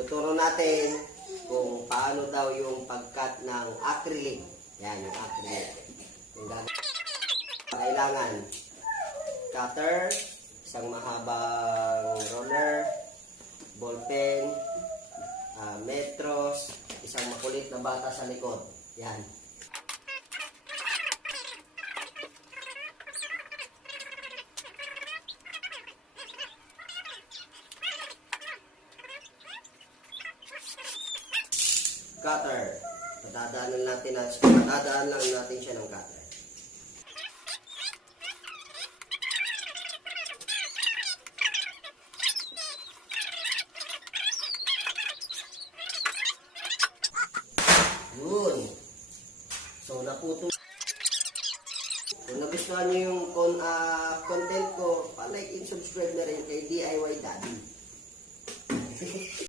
tuturo natin kung paano daw yung pag-cut ng acrylic. Yan, yung acrylic. Yung kailangan cutter, isang mahabang roller, ballpen, metros, isang makulit na bata sa likod. Yan. Cutter. Patadaanan lang natin siya ng cutter. Yun. So, naputo. Kung nagustuhan nyo yung content ko, pa-like and subscribe na rin kay DIY Daddy.